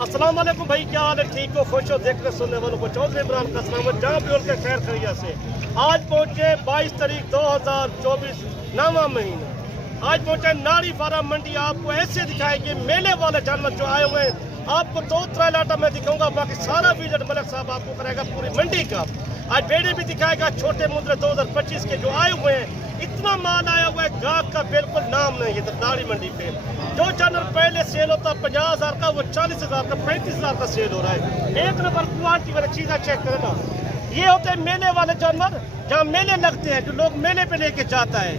अस्सलाम वालेकुम भाई, क्या हाल है? ठीक हो, खुश हो? देखने सुनने वालों को चौधरी इमरान का सलाम, जहाँ भी उनके खैर खैरियत से। आज पहुँचे 22 तारीख 2024 9वां महीना। आज पहुँचे नाड़ी फार्म मंडी। आपको ऐसे दिखाएंगे मेले वाले जानवर जो आए हुए हैं। आपको 2-3 लाटा मैं दिखाऊंगा, बाकी सारा विजिट मलिक साहब आपको करेगा पूरी मंडी का। आज बेड़े भी दिखाएगा, छोटे मुद्रे 2025 के जो आए हुए हैं। इतना माल आया हुआ है, गाहक का बिल्कुल नाम नहीं है नाड़ी मंडी पे। जो जानवर पहले सेल होता 50,000 का, वो 40,000 का, 35,000 का सेल हो रहा है। एक नंबर क्वालिटी वाली चीज़ें चेक करना। ये होते हैं मेले वाले जानवर, जहाँ मेले लगते हैं, जो लोग मेले पे लेके जाता है।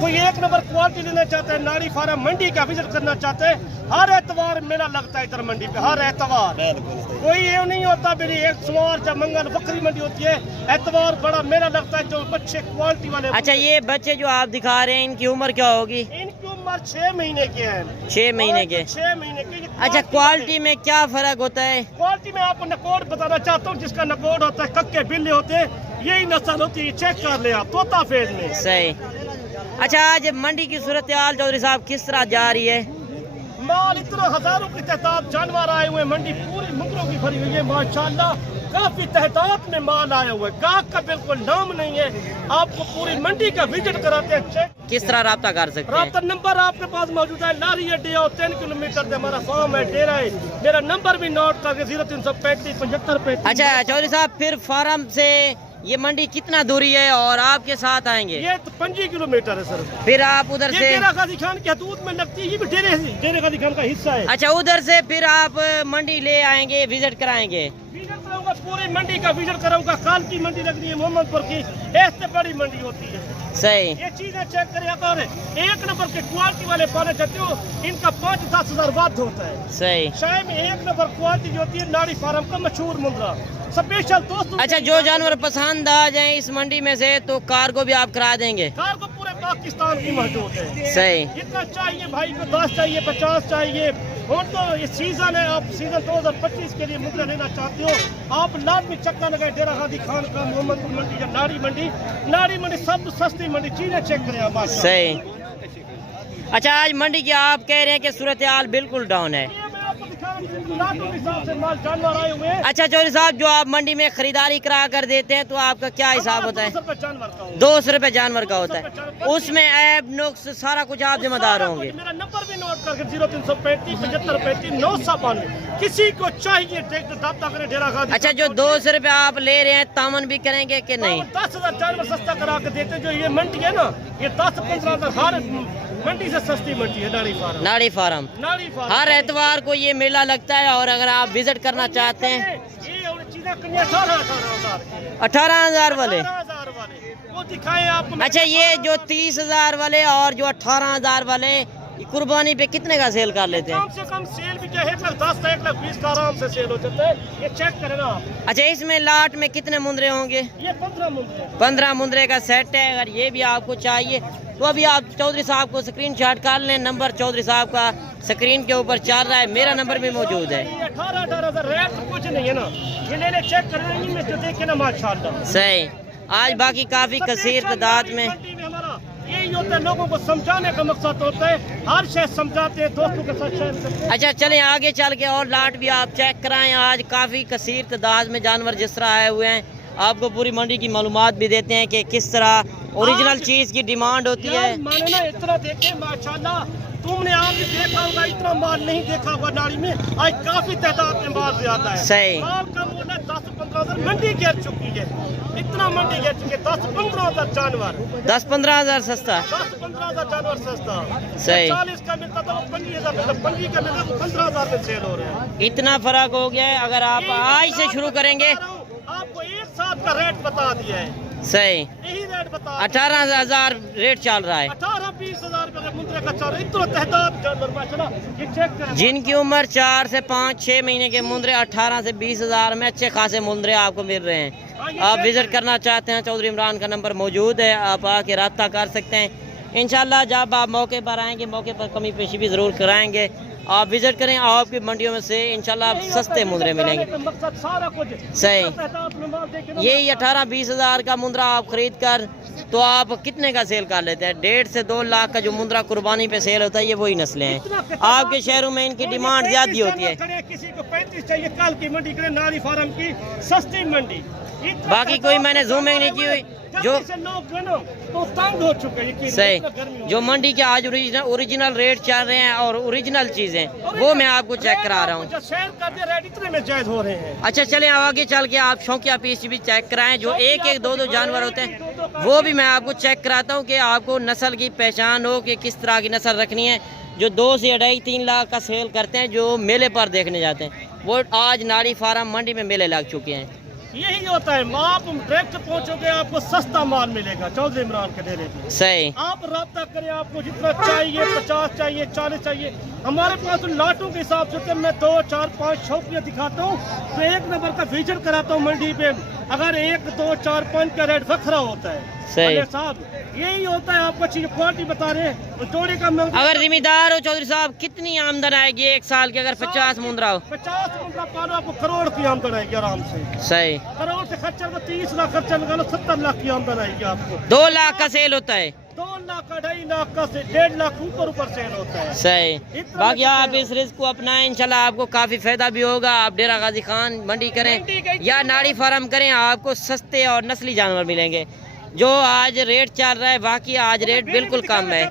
कोई एक नंबर क्वालिटी लेना चाहते हैं, नाड़ी फार्म मंडी का विजिट करना चाहते हैं। हर एतवार मेला लगता है इधर मंडी पे, हर एतवार। कोई ये नहीं होता मेरी एक सोमवार या मंगल बकरी मंडी होती है, एतवार बड़ा मेला लगता है जो बच्चे क्वालिटी वाले। अच्छा, ये बच्चे जो आप दिखा रहे हैं इनकी उम्र क्या होगी? इनकी उम्र 6 महीने के हैं। 6 महीने के? 6 महीने के। अच्छा, क्वालिटी में क्या फर्क होता है? क्वालिटी में आपको नकोड़ बताना चाहता हूँ, जिसका नकोड़ होता है, कक्के बिल्ले होते हैं, यही नस्ल होती है। चेक कर ले आप, तोता फेज में। सही। अच्छा, आज मंडी की सूरत हाल चौधरी साहब किस तरह जा रही है? माल इतना हजारों की तादाद जानवर आए हुए, मंडी पूरी मुद्रों की भरी हुई है माशाल्लाह। काफी तादाद में माल आया हुआ है, गाहक का बिल्कुल नाम नहीं है। आपको पूरी मंडी का विजिट कराते हैं। चेक किस तरह राब्ता कर सकते हैं? राब्ता नंबर आपके पास मौजूद है। लारी अड्डे और 3 किलोमीटर से हमारा फार्म है, डेरा है। मेरा नंबर भी नोट करके 0335 7535। अच्छा चौधरी साहब, फिर फार्म से ये मंडी कितना दूरी है और आपके साथ आएंगे? ये तो 25 किलोमीटर है सर। फिर आप उधर से डेरा गाजी खान की हदूद में लगती है, ये भी डेरा गाजी खान का हिस्सा है। अच्छा, उधर से फिर आप मंडी ले आएंगे, विजिट कराएंगे? विजिट कराऊंगा, पूरी मंडी का विजिट कराऊंगा। काल की मंडी लग रही है मोहम्मदपुर की, ऐसे बड़ी मंडी होती है। सही। ये चीजें चेक करिए। और एक नंबर के क्वालिटी वाले पाने चाहते हो, इनका 5-10 हजार वाद होता है। सही। शायद में एक नंबर क्वालिटी जो होती है नाड़ी फार्म का मशहूर मुद्रा स्पेशल दोस्तों। अच्छा, जो जानवर पसंद आ जाए इस मंडी में से तो कार को भी आप करा देंगे? कार को पूरे पाकिस्तान की मौजूद है। सही। जितना चाहिए भाई को, 10 चाहिए, 50 चाहिए। और तो ये सीजन है, आप सीजन 2025 के लिए मुद्रा लेना चाहते हो, आप लाभ में चक्कर लगाए। डेरा गाजी खान का मोहम्मदपुर मंडी या नाड़ी मंडी। नाड़ी मंडी सब सस्ती मंडी, चीजें चेक करें आप। सही। अच्छा, आज मंडी की आप कह रहे हैं कि सूरत हाल बिल्कुल डाउन है। जानवर आए हुए हैं। अच्छा चौधरी साहब, जो आप मंडी में खरीदारी करा कर देते हैं तो आपका क्या हिसाब होता है? 200 रुपए जानवर का होता है। उसमें ऐब नुक्स सारा कुछ आप जिम्मेदार होंगे। मेरा नंबर भी नोट करके 0335 7535 992। किसी को चाहिए रब्ता करें डेरा गाजी। अच्छा, जो 200 रुपए आप ले रहे हैं तामन भी करेंगे कि नहीं? 10,000 जानवर सस्ता करा के देते हैं। जो ये मंडी है ना, ये 10-15 हर मंडी से सस्ती मंडी है नाड़ी फार्म। नाड़ी फार्म हर एतवार को ये मेला लगता है, और अगर आप विजिट करना चाहते हैं, ये चीजें 18,000 18,000 वाले वो दिखाए आपको। अच्छा, ये जो 30,000 वाले और जो 18,000 वाले कुर्बानी पे कितने का सेल कर लेते हैं? कम से कम सेल भी चाहे 1,10 से 1,20 का आराम से सेल हो जाता है। ये चेक करें ना। अच्छा, इसमें लाट में कितने मुंदरे होंगे? ये 15 मुंदरे। 15 मुंदरे का सेट है। अगर ये भी आपको चाहिए तो अभी आप चौधरी साहब को स्क्रीनशॉट कर लें। नंबर चौधरी साहब का स्क्रीन के ऊपर चल रहा है, मेरा नंबर भी मौजूद है। 18,000 रेट कुछ नहीं है ना। ये ले ले, चेक कर रहे हैं, जो देखे ना माशाल्लाह। सही। आज बाकी काफी कसीर तादाद में यही होता है, लोगों को समझाने का मकसद होता है। हर शय समझाते हैं, दोस्तों के साथ शेयर करते हैं। अच्छा, चलें आगे चल के और लाट भी आप चेक कराएं। आज काफी कसीर तादाद में जानवर जिस तरह आए हुए हैं, आपको पूरी मंडी की मालूमात भी देते हैं कि किस तरह ओरिजिनल चीज की डिमांड होती है। माने ना, इतना देखे माशाल्लाह। तुमने आप भी देखा होगा, इतना माल नहीं देखा होगा नाड़ी में। आज काफी तादाद में माल ज्यादा है। सही। माल कम होना 10-15 हजार मंडी गिर चुकी है। इतना मंडी गिर चुकी है, 10-15 हजार जानवर। 10-15 हजार सस्ता। 10-15 हजार जानवर सस्ता। सही। 40 का मिलता था, वो 25,000 मिलता। 25 का मिलता तो 15,000 में सेल हो रहे हैं। इतना फर्क हो गया है। अगर आप आज से शुरू करेंगे, आपको एक साथ का रेट बता दिया है। सही। यही रेट बता। 18,000 रेट चल रहा है। 18-20 हजार रुपए मुद्रे का चार। इतना तादाद जानवर माशाल्लाह, ये चेक करें। जिनकी उम्र 4 से 5-6 महीने के मुंदरे 18 से 20 हजार में अच्छे खासे मुंदरे आपको मिल रहे हैं। आप विजिट करना चाहते हैं, चौधरी इमरान का नंबर मौजूद है, आप आके राब्ता कर सकते हैं। इंशाल्लाह जब आप मौके पर आएंगे, मौके पर कमी पेशी भी ज़रूर कराएंगे। आप विजिट करें, आपकी मंडियों में से इंशाल्लाह सस्ते मुंदरे मिलेंगे। सारा कुछ सही। यही 18-20 हजार का मुंदरा आप खरीद कर تو آپ کتنے کا سیل کر لیتے ہیں؟ 1.5 سے 2 لاکھ کا جو مندرا قربانی پہ سیل ہوتا ہے یہ وہی نسلیں ہیں. آپ کے شہروں میں ان کی ڈیمانڈ زیادہ ہوتی ہے. کسی کو 35 چاہیے، کل کی منڈی کرے ناری فارم کی سستی منڈی. باقی کوئی میں نے زومنگ نہیں کی ہوئی. جو صحیح جو منڈی کے آج اوریجنل ریٹ چل رہے ہیں اور اوریجنل چیزیں وہ میں آپ کو چیک کرا رہا ہوں. اچھا چلیں آگے چل کے آپ شوقیہ پیس بھی چیک کرائیں جو 1-2 جانور ہوتے ہیں وہ بھی میں آپ کو چیک کراتا ہوں کہ آپ کو نسل کی پہچان ہو کہ کس طرح کی نسل رکھنی ہے. جو 2 سے 2.5-3 لاکھ کا سیل کرتے ہیں جو میلے پر دیکھنے جاتے ہیں وہ آج ناڑی فارم منڈی میں میلے لگ چکے ہیں. یہی ہوتا ہے، آپ ڈائریکٹ پہنچو گے آپ کو سستا مال ملے گا چودھری عمران کے ڈیرے پہ. صحیح. آپ رابطہ کریں، آپ کو جتنا چاہیے 50 چاہیے 40 چاہیے. ہمارے پاس لاٹوں کے حساب سے میں 2 4 5 شوقیاں دکھاتا ہوں تو 1 نمبر کا وزٹ کراتا ہوں منڈی پہ. اگر 1 2 4 5 کا ریٹ وکھرا ہوتا ہے. صحیح صاحب یہی ہوتا ہے، آپ کو اچھی کوالٹی بتا رہے ہیں. جوڑے کا اگر ذمہ دار ہو چودھری صاحب کتنی آمدن آئے گی 1 سال کی؟ اگر 50 مندرا ہو 50 مندرا پالو آپ کو کروڑ کی آمدن آئے گی آرام سے. صحیح. کروڑ سے خرچہ 30 لاکھ خرچہ لگا لو 70 لاکھ کی آمدن آئے گی آپ کو. 2 لاکھ کا سیل ہوتا ہے. 2 لاکھ کا 2.5 لاکھ کا سے 1.5 لاکھ اوپر سیل ہوتا ہے. صحیح. باقی آپ اس رزق کو اپنائیں انشاءاللہ آپ کو کافی فائدہ بھی ہوگا. آپ ڈیرہ غازی خان منڈی کریں یا ناڑی فارم کریں آپ کو سستے اور نسلی جانور ملیں گے. جو آج ریٹ چل رہا ہے واقعی آج ریٹ بالکل کم ہے.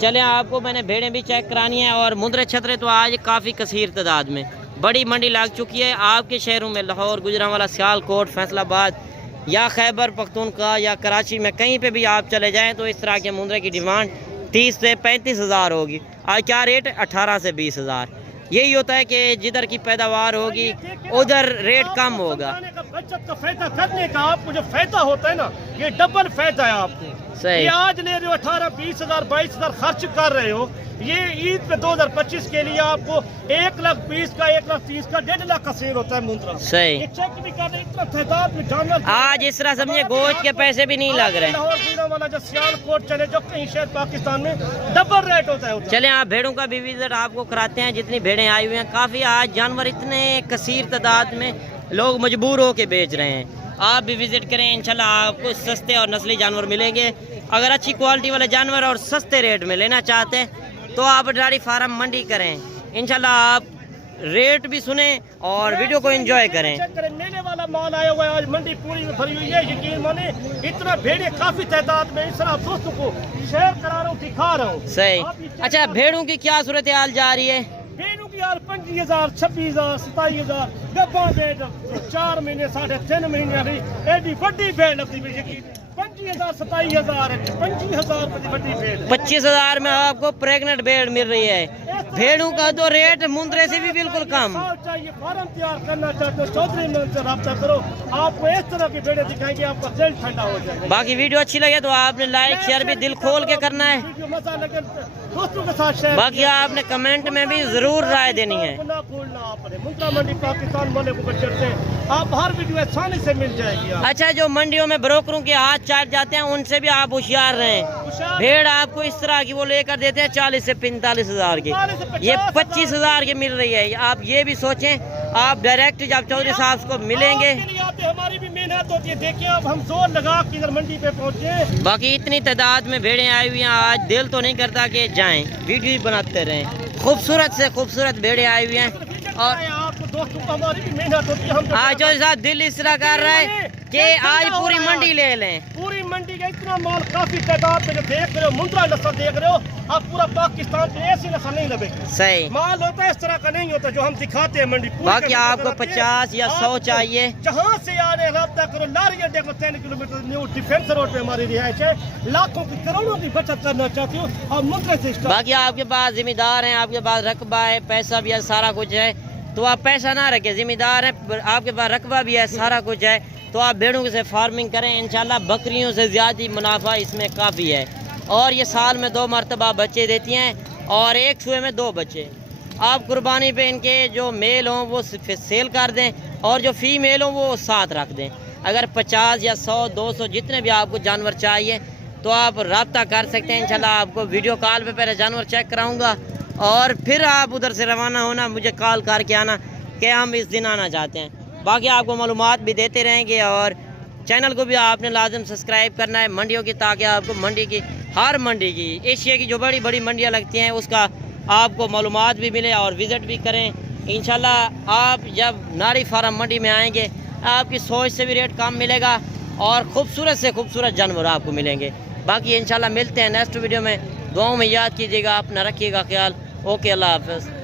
چلیں آپ کو میں نے بھیڑیں بھی چیک کرانی ہے اور مندرے چھترے تو آج کافی کثیر تعداد میں بڑی منڈی لگ چکی ہے. آپ کے شہروں میں لاہور، گجرانوالا، سیالکوٹ، فیصل آباد یا خیبر پختونخوا یا کراچی میں کہیں پہ بھی آپ چلے جائیں تو اس طرح کے مندرے کی ڈیمانڈ 30 سے 35 ہزار ہوگی. آج کیا ریٹ 18 سے 20 ہزار. یہی ہوتا ہے کہ جدھر کی پیداوار ہوگی ادھر ریٹ کم ہوگا. بچت کا فائدہ کرنے کا آپ کو جو فائدہ ہوتا ہے نا یہ ڈبل فائدہ ہے آپ کو. صحیح. یہ آج لے رہے ہو 18 20 ہزار 22 ہزار خرچ کر رہے ہو، یہ عید پہ 2025 کے لیے آپ کو 1,20,000 کا 1,30,000 کا 1.5 لاکھ کا سیل ہوتا ہے مندرا. صحیح. یہ چیک بھی کر رہے اتنا تعداد میں جانور آج اس طرح سمجھے گوشت کے پیسے بھی نہیں لگ رہے. لاہور گجرانوالا جو سیالکوٹ چلے جو کہیں شہر پاکستان میں ڈبل ریٹ ہوتا ہے. چلیں آپ بھیڑوں کا بھی وزٹ آپ کو کراتے ہیں. جتنی بھیڑیں آئی ہوئی ہیں کافی آج جانور اتنے کثیر تعداد میں لوگ مجبور ہو کے بیچ رہے ہیں. آپ بھی وزٹ کریں انشاءاللہ آپ کو سستے اور نسلی جانور ملیں گے. اگر اچھی کوالٹی والے جانور اور سستے ریٹ میں لینا چاہتے ہیں تو آپ ڈیری فارم منڈی کریں. انشاءاللہ آپ ریٹ بھی سنیں اور ویڈیو کو انجوائے کریں. میلے والا مال آیا ہوا ہے آج منڈی پوری بھری ہوئی ہے. یقین مانے اتنا بھیڑیں کافی تعداد میں اس طرح دوستوں کو شیئر کرا رہا ہوں دکھا رہا ہوں. صحیح. اچھا بھیڑوں کی کیا صورتحال جا رہی ہے؟ بھیڑوں کی یار 25,000 26,000 27,000 گبا بھیڑ 4 مہینے 3.5 مہینے رہی ایڈی بڑی بھیڑ لگتی ہے. 25,000 27,000 25,000 بڑی بھیڑ 25,000 میں آپ کو پریگننٹ بھیڑ مل رہی ہے. بھیڑوں کا تو ریٹ مندرے سے بھی بالکل کم. چاہیے فارم تیار کرنا چاہتے ہو چودھری عمران سے رابطہ کرو، آپ کو اس طرح کی بھیڑیں دکھائیں گے آپ کا دل ٹھنڈا ہو جائے گا. باقی ویڈیو اچھی لگے تو آپ نے لائک شیئر بھی دل کھول کے کرنا ہے. مزہ لگے دوستوں کے ساتھ شیئر. باقی آپ نے کمنٹ میں بھی ضرور رائے دینی ہے. نہ بھولنا آپ نے مندرا منڈی پاکستان والے کو چڑھتے آپ ہر ویڈیو آسانی سے مل جائے گی. اچھا جو منڈیوں میں بروکروں کے ہاتھ چاٹ جاتے ہیں ان سے بھی آپ ہوشیار رہیں. بھیڑ آپ کو اس طرح کی وہ لے کر دیتے ہیں 40 سے 45 ہزار کی، یہ 25 ہزار کی مل رہی ہے. آپ یہ بھی سوچیں آپ ڈائریکٹ جب چودھری صاحب کو ملیں گے. ہماری بھی محنت ہوتی ہے، دیکھیں اب ہم زور لگا کے ادھر منڈی پہ پہنچے. باقی اتنی تعداد میں بھیڑیں آئی ہوئی ہیں آج دل تو نہیں کرتا کہ جائیں، ویڈیو بناتے رہیں. خوبصورت سے خوبصورت بھیڑیں آئی ہوئی ہیں اور آپ کو دوستوں کو ہماری بھی محنت ہوتی ہے. آج چودھری صاحب دل اس طرح کر رہا ہے کہ آج پوری منڈی لے لیں. پوری منڈی کا اتنا مال کافی تعداد میں جو دیکھ رہے ہو مندرا نسل دیکھ رہے ہو آپ پورا پاکستان پہ ایسی نسل نہیں لگے گی. صحیح. مال ہوتا ہے اس طرح کا نہیں ہوتا جو ہم دکھاتے ہیں منڈی. باقی آپ کو 50 یا 100 چاہیے جہاں سے آ رہے رابطہ کرو. لاری اڈے کو 3 کلومیٹر نیو ڈیفینس روڈ پہ ہماری رہائش ہے. لاکھوں کی کروڑوں کی بچت کرنا چاہتی ہوں اور مندرے سے. باقی آپ کے پاس ذمہ دار ہیں، آپ کے پاس رقبہ ہے، پیسہ بھی ہے، سارا کچھ ہے تو آپ پیسہ نہ رکھیں. ذمہ دار ہیں، آپ کے پاس رقبہ بھی ہے، سارا کچھ ہے تو آپ بھیڑوں سے فارمنگ کریں. انشاءاللہ بکریوں سے زیادہ منافع اس میں کافی ہے اور یہ سال میں 2 مرتبہ بچے دیتی ہیں اور ایک سوئے میں 2 بچے. آپ قربانی پہ ان کے جو میل ہوں وہ سیل کر دیں اور جو فیمیل ہوں وہ ساتھ رکھ دیں. اگر 50 یا 100 200 جتنے بھی آپ کو جانور چاہیے تو آپ رابطہ کر سکتے ہیں. انشاءاللہ آپ کو ویڈیو کال پہ پہلے جانور چیک کراؤں گا اور پھر آپ ادھر سے روانہ ہونا، مجھے کال کر کے آنا کہ ہم اس دن آنا چاہتے ہیں. बाकी आपको मालूमात भी देते रहेंगे और चैनल को भी आपने लाजम सब्सक्राइब करना है मंडियों की, ताकि आपको मंडी की, हर मंडी की, एशिया की जो बड़ी बड़ी मंडियाँ लगती हैं उसका आपको मालूमात भी मिले और विज़िट भी करें। इंशाल्लाह आप जब नारी फार्म मंडी में आएंगे आपकी सोच से भी रेट कम मिलेगा और खूबसूरत से खूबसूरत जानवर आपको मिलेंगे। बाकी इंशाल्लाह मिलते हैं नेक्स्ट वीडियो में। दुआओं में याद कीजिएगा, अपना रखिएगा ख्याल। ओके, अल्लाह हाफ़िज़।